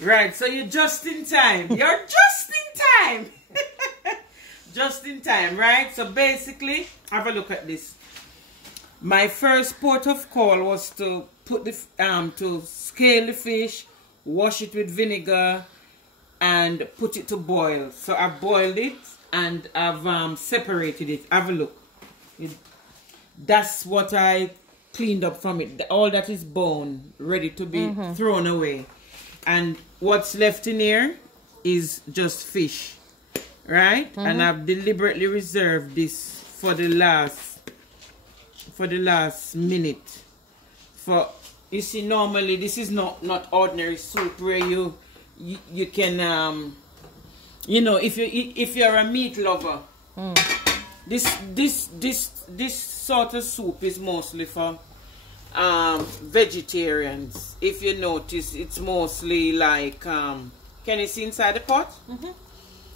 Right, so you're just in time. You're just in time. Just in time, right? So basically, have a look at this. My first port of call was to put the to scale the fish, wash it with vinegar, and put it to boil. So I boiled it and I've separated it. Have a look. That's what I cleaned up from it. All that is bone, ready to be thrown away. And what's left in here is just fish, right? And I've deliberately reserved this for the last minute. For, you see, normally this is not ordinary soup where you can you know, if you're a meat lover, this sort of soup is mostly for vegetarians. If you notice, it's mostly like can you see inside the pot?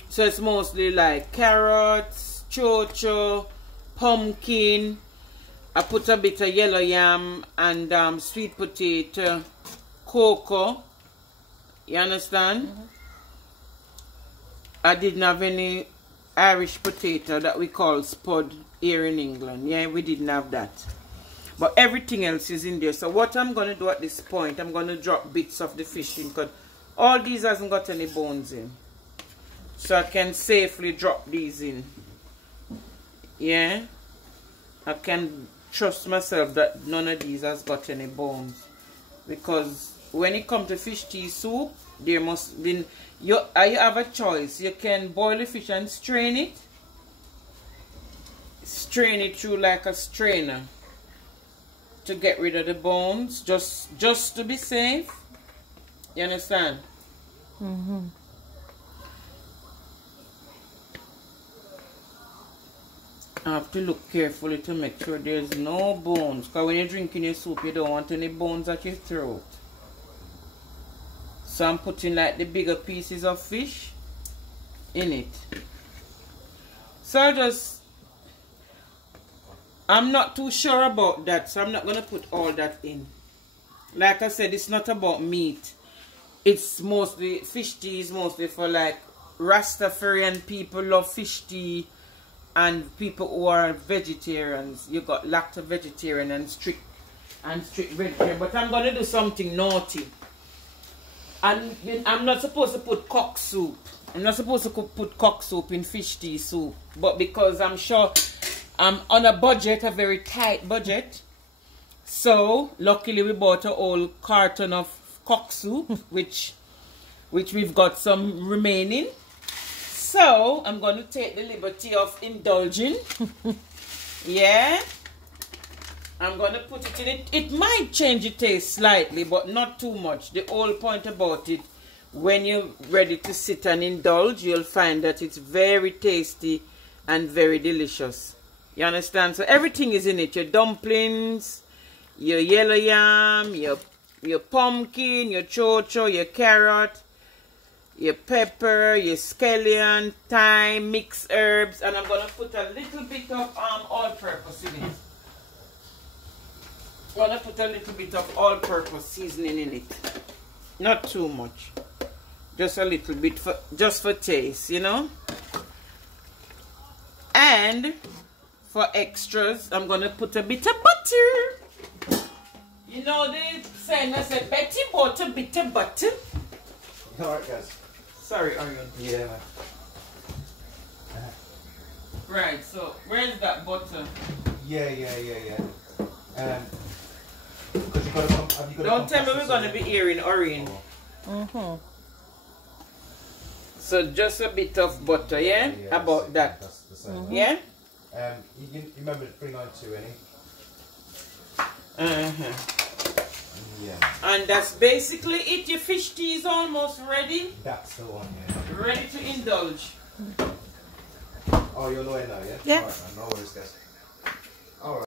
So it's mostly like carrots, chocho, pumpkin. I put a bit of yellow yam and sweet potato, cocoa. You understand? I didn't have any Irish potato that we call spud here in England. Yeah, we didn't have that. But everything else is in there. So what I'm going to do at this point, I'm going to drop bits of the fish in, because all these hasn't got any bones in. So I can safely drop these in. Yeah. I can trust myself that none of these has got any bones. Because when it comes to fish tea soup, there must be... You have a choice. You can boil the fish and strain it. Strain it through like a strainer to get rid of the bones, just to be safe. You understand? I have to look carefully to make sure there's no bones, because when you're drinking your soup, you don't want any bones at your throat. So I'm putting like the bigger pieces of fish in it. So I'm not too sure about that, so I'm not going to put all that in. Like I said, it's not about meat. It's mostly, fish tea is mostly for like Rastafarian people love fish tea, and people who are vegetarians. You got lacto-vegetarian and strict vegetarian. But I'm going to do something naughty. And I'm not supposed to put cock soup. I'm not supposed to put cock soup in fish tea soup. But because I'm sure I'm on a budget, a very tight budget. So, luckily we bought a whole carton of cock soup, which we've got some remaining. So, I'm going to take the liberty of indulging. Yeah. I'm going to put it in it. It might change the taste slightly, but not too much. The whole point about it, when you're ready to sit and indulge, you'll find that it's very tasty and very delicious. You understand? So everything is in it. Your dumplings, your yellow yam, your pumpkin, your chocho, your carrot, your pepper, your scallion, thyme, mixed herbs, and I'm going to put a little bit of all-purpose in it. I'm going to put a little bit of all-purpose seasoning in it. Not too much. Just a little bit, just for taste, you know. And for extras, I'm going to put a bit of butter. You know the saying I said, Betty bought a bit of butter. Alright guys. Sorry, Arian. Yeah, man. Right, so where's that butter? Yeah. Don't tell me we're going to be hearing Orion. So just a bit of butter, yeah? About that. That's the same. Yeah? You remember 392, Yeah. And that's basically it. Your fish tea is almost ready. That's the one, yeah. Ready to indulge. Oh, you're low now, yeah? Yeah. Alright, no worries, guys.